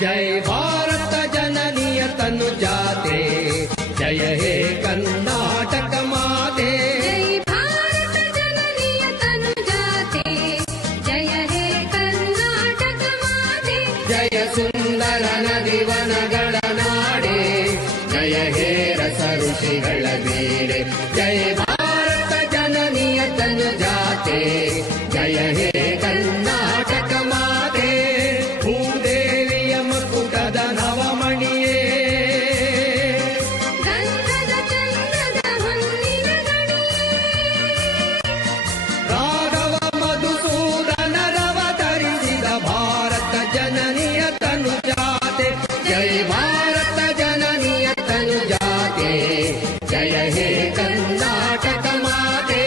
जय भारत जननीय तनु जाते, जय हे कर्नाटक माते। जय भारत जननीय तनु जाते, जय हे कर्नाटक माते। जय सुंदर नदी वनಗಳ ನಾಡೆ, जय हे रस ಋಷಿಗಳ ಬೀಡೆ। जय भारत जननीय तनु जाते, जय हे कर्नाटक माते। ಭೂದೇವಿಯ ಮಕುಟದ ನವಮಣಿಯೇ, ಗಂಧದ ಚಂದದ ಹೊನ್ನಿನ ಗಣಿಯೇ, ರಾಘವ ಮಧುಸೂದನರವತರಿಸಿದ ಭಾರತ ಜನನಿಯ ತನು ಜಾತೆ। ಜಯ ಭಾರತ ಜನನಿಯ ತನು ಜಾತೆ, ಜಯ ಹೇ ಕರ್ನಾಟಕ ಮಾತೆ।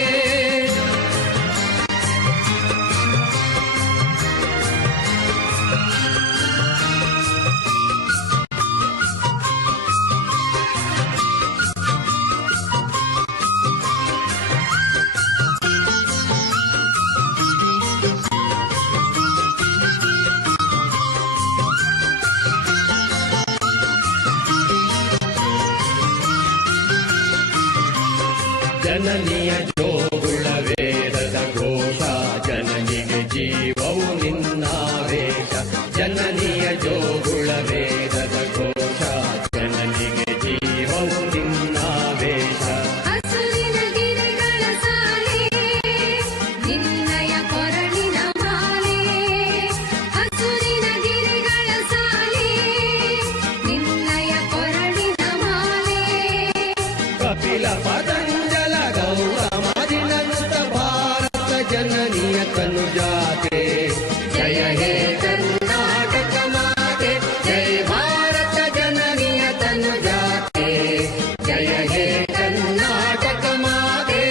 ಜನನಿಯ ಜೋಗುಳ ವೇದದ ಘೋಷ, ಜನನಿಗೆ ಜೀವವು ನಿನ್ನಾವೇಶ। ಜನನಿಯ ಜೋಗುಳ ವೇದದ ಘೋಷ, ಜನನಿಗೆ ಜೀವವು ನಿನ್ನಾವೇಶ। ಹಸುರಿನ ಗಿರಿಗಳ ಸಾಲೆ, ನಿನ್ನಯ ಕೊರಳಿನ ಮಾಲೆ। ಹಸುರಿನ ಗಿರಿಗಳ ಸಾಲೆ, ನಿನ್ನಯ ಕೊರಳಿನ ಮಾಲೆ। ಕಪಿಲ ಪತಂಜಲ ಗೌರಮದಿನನುತ ಭಾರತ ಜನನಿಯ ತನು ಜಾತೆ। ಜಯ ಹೇ ಕರ್ನಾಟಕ ಮಾತೆ, ಜಯ ಭಾರತ ಜನನಿಯ ತನು ಜಾತೆ, ಜಯ ಹೇ ಕರ್ನಾಟಕ ಮಾತೆ।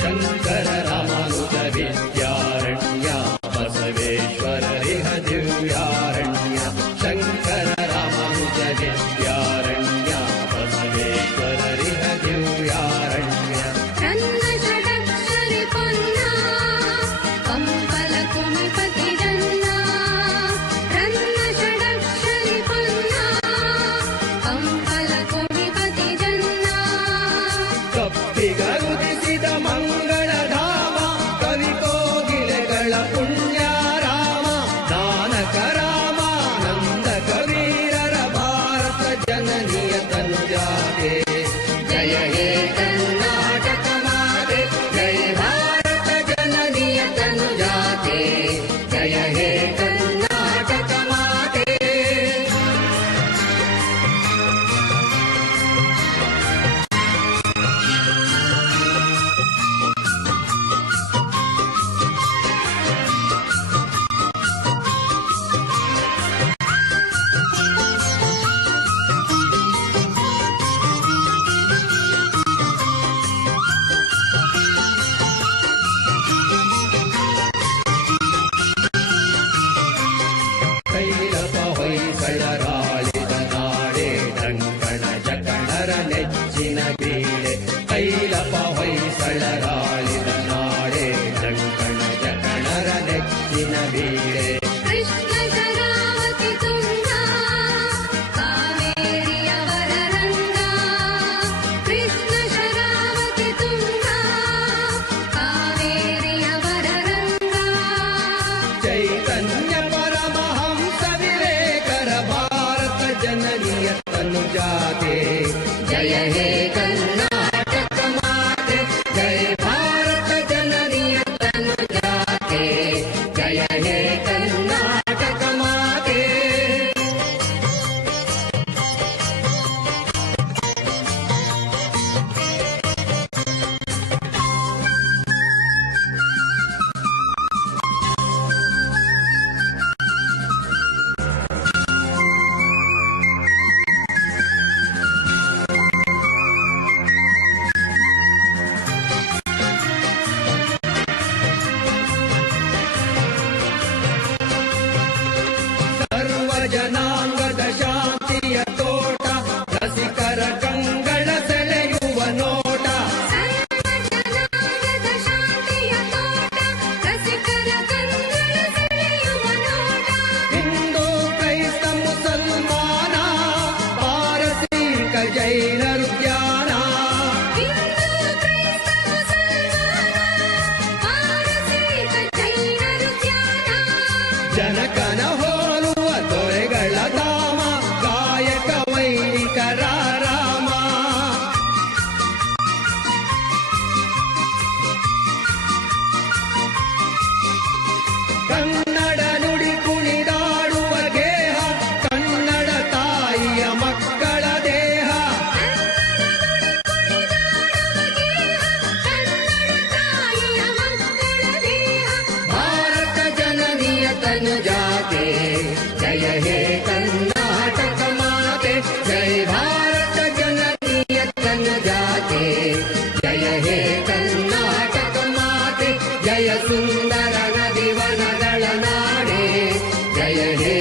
ಶಂಕರ ರಾಮಾನುಜ ವಿದ್ಯಾರಣ್ಯ, ಬಸವೇಶ್ವರ ರಿಹ ದಿವ್ಯಾರಣ್ಯ। ಶಂಕರ ರಾಮಾನುಜ ವಿದ್ಯಾರಣ್ಯ, ಬಸವೇಶ್ವರ ರಿಹ ದಿವ್ಯಾರಣ್ಯ। ರನ್ನ ಷಡಕ್ಷರಿ ಪೊನ್ನ, ಕಂಬಲ ಕುಣಿಪತಿ ಜನ್ನ। ರನ್ನ ಷಡಕ್ಷರಿ ಪೊನ್ನ, ಕಂಬಲ ಕುಣಿಪತಿ ಜನ್ನ। ಕಪ್ಪಿಗರುದಿಸಿದ ಮಂಗಳ ಧಾಮ, ಕವಿ ಕೋಗಿಲೆಗಳ ಪುಣ್ಯಾರಾಮ। ನಾನಕ ರಾಮಾನಂದ ಕವೀರರ ಭಾರತ ಜನನಿಯ ತನು ಜಾತೆ। ಜಯ ಹೇ ಕರ್ನಾಟಕ ಮಾತೆ, ಜಯ ಭಾರತ ಜನನಿಯ ತನು ಜಾತೆ, ಜಯ ಹೇ ಕರ್ನಾಟಕ ಮಾತೆ। ಕೈಲಪ ಹೊಯ್ಸಳರಾಳಿದ ನಾಡೆ, ಡಂಕಣ ಜಕಣರ ನೆಚ್ಚಿನ ಬೀಡೆ। ಕೈಲಪ ಹೊಯ್ಸಳರಾಳಿದ ನಾಡೆ, ಡಂಕಣ ಜಕಣರ ನೆಚ್ಚಿನ ಬೀಡೆ। ಕೃಷ್ಣ ಶರಾವತಿ ತುಂಗ, ಕಾವೇರಿಯವರ ರಂಗ। ಕೃಷ್ಣ ಶರಾವತಿ ತುಂಗ, ಕಾವೇರಿಯವರ ರಂಗ। ಚೈತನ್ಯ ಪರಮಹಂಸ ವಿವೇಕರ ಭಾರತ ಜನನಿಯ ತನು ಜಾತೆ। ಜಯ ಹೇ ಕರ್ನಾಟಕ ಮಾತೆ, ಜಯ ಭಾರತ ಜನನಿಯ ತನು ಜಾತೆ, ಜಯ ಹೇ ಕರ್ನಾಟಕ ಮಾತೆ। ಜನಕನ ಹೋಲುವ ದೊರೆಗಳ ಧಾಮ ಕಾಯಕ ವೈಣಿಕರ ರಾಮ. ಕನ್ನಡ ನುಡಿ ಕುಣಿದಾಡುವ ಗೇಹ ಕನ್ನಡ ತಾಯಿಯ ಮಕ್ಕಳ ದೇಹ. ಭಾರತ ಜನನಿಯ ತನು ಜಾತೆ ಜಯ ಹೇ ಕರ್ನಾಟಕ ಮಾತೆ. ಜಯ ಭಾರತ ಜನನಿಯ ತನು ಜಾತೆ ಜಯ ಹೇ ಕರ್ನಾಟಕ ಮಾತೆ. ಜಯ ಸುಂದರ ನದಿ ವನಗಳ ನಾಡೆ ಜಯ ಹೇ